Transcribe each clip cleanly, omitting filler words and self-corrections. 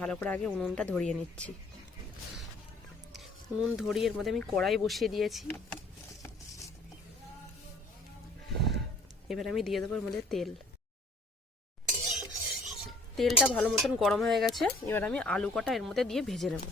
ভালো করে আগে উনুনটা ধরিয়ে নিচ্ছি। উনুন ধরিয়ে এর মধ্যে আমি কড়াই বসিয়ে দিয়েছি। এবার আমি দিয়ে দেবো এর মধ্যে তেল। তেলটা ভালো মতন গরম হয়ে গেছে। এবার আমি আলু কটা এর মধ্যে দিয়ে ভেজে নেব।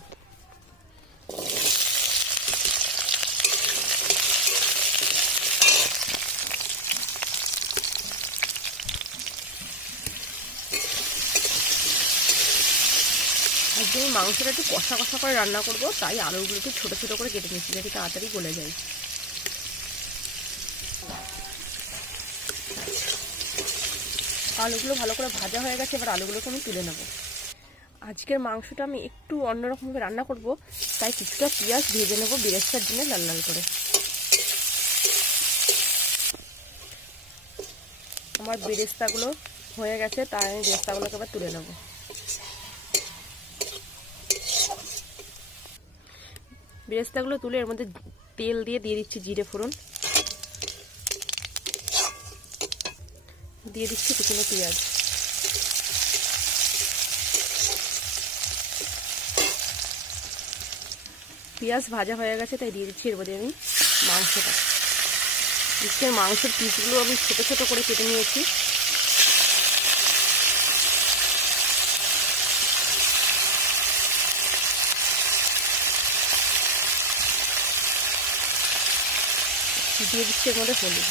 আজকে আমি মাংসটা একটু কষা কষা করে রান্না করব, তাই আলুগুলো একটু ছোটো ছোটো করে কেটে নিচ্ছি যাতে তাড়াতাড়ি গলে যায়। আলুগুলো ভালো করে ভাজা হয়ে গেছে, এবার আলুগুলোকে আমি তুলে নেব। আজকের মাংসটা আমি একটু অন্যরকমভাবে রান্না করব, তাই কিছুটা পেঁয়াজ ভেজে নেব বেরেস্তার জন্য লাল লাল করে। আমার বেরেস্তাগুলো হয়ে গেছে, তাই আমি বেরেস্তাগুলোকে আবার তুলে নেব। বেরেস্তাগুলো তুলে এর মধ্যে তেল দিয়ে দিচ্ছি জিরে ফোড়ন, দিয়ে দিচ্ছি কুচনো পেঁয়াজ। পেঁয়াজ ভাজা হয়ে গেছে, তাই দিয়ে দিচ্ছি এর মধ্যে আমি মাংসটা। আজকের মাংসের পিসগুলো আমি ছোটো ছোটো করে কেটে নিয়েছি। দিয়ে দিচ্ছি এর মধ্যে হলুদ।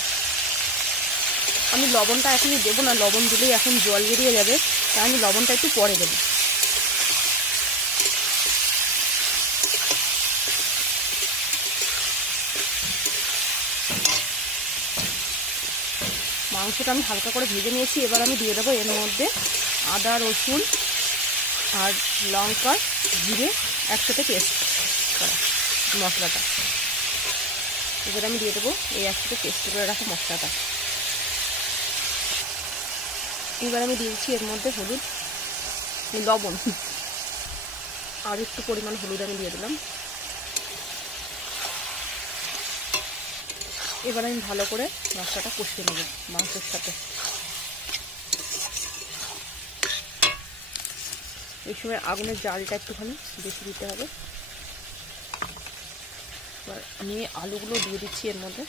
আমি লবণটা এখনই দেবো না, লবণ দিলেই এখন জল বেরিয়ে যাবে, তাই আমি লবণটা একটু পরে দেবো। মাংসটা আমি হালকা করে ভেজে নিয়েছি। এবার আমি দিয়ে দেবো এর মধ্যে আদা রসুন আর লঙ্কা জিরে একসাথে পেস্ট করা মশলাটা। এবার আমি দিয়ে দেবো এই একসাথে পেস্ট করে রাখা মশলাটা। এবার আমি দিয়েছি এর মধ্যে হলুদ, লবণ আর একটু পরিমাণ হলুদ আমি দিয়ে দিলাম। এবার আমি ভালো করে মশলাটা কষিয়ে নেব মাংসের সাথে। এই সময় আগুনের জালটা একটুখানি বেশি দিতে হবে। এবার আমি আলুগুলো দিয়ে দিচ্ছি এর মধ্যে।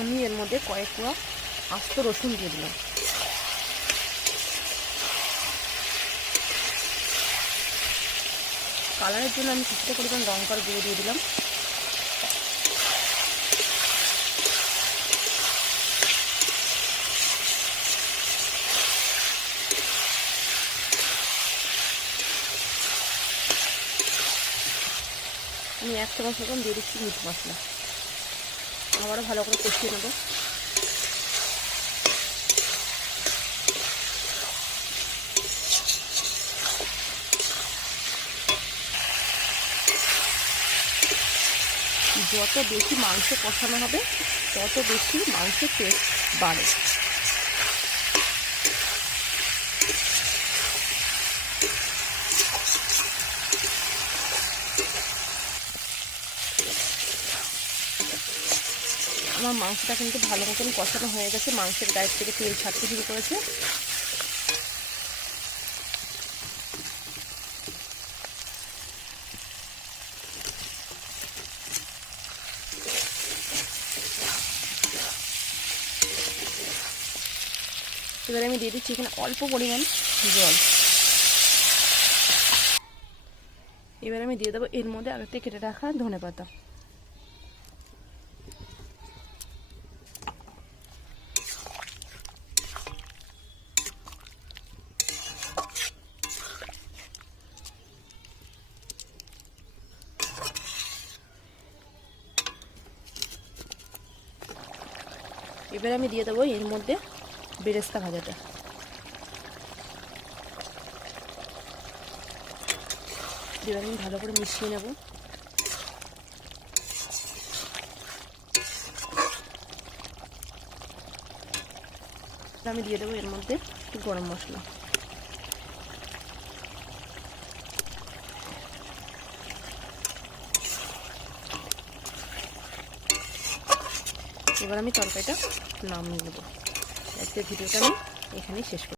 আমি এর মধ্যে কয়েক কোয়া আস্ত রসুন দিয়ে দিলাম। কালারের জন্য আমি কিছুটা পরিমাণ লঙ্কার গুঁড়ো দিয়ে দিলাম। আমি 1 চামচ মতন দিয়ে দিচ্ছি মিট মশলা। আবারও ভালো করে কষিয়ে নেব। যত বেশি মাংস কষানো হবে তত বেশি মাংসের টেস্ট বাড়ে। আমার মাংসটা কিন্তু ভালো মতন কষানো হয়ে গেছে, মাংসের গায়ের থেকে তেল ছাড়তে শুরু করেছে। এবারে আমি দিয়ে দিচ্ছি এখানে অল্প পরিমাণ জল। এবার আমি দিয়ে দেবো এর মধ্যে আগে থেকে কেটে রাখা ধনেপাতা। এবার আমি দিয়ে দেবো এর মধ্যে বেরেস্তা ভাজাটা। এবার আমি ভালো করে মিশিয়ে নেব। আমি দিয়ে দেবো এর মধ্যে একটু গরম মশলা। এবার আমি তরকারিটা নামিয়ে নেবো। আজকের ভিডিওটা আমি এখানেই শেষ করি।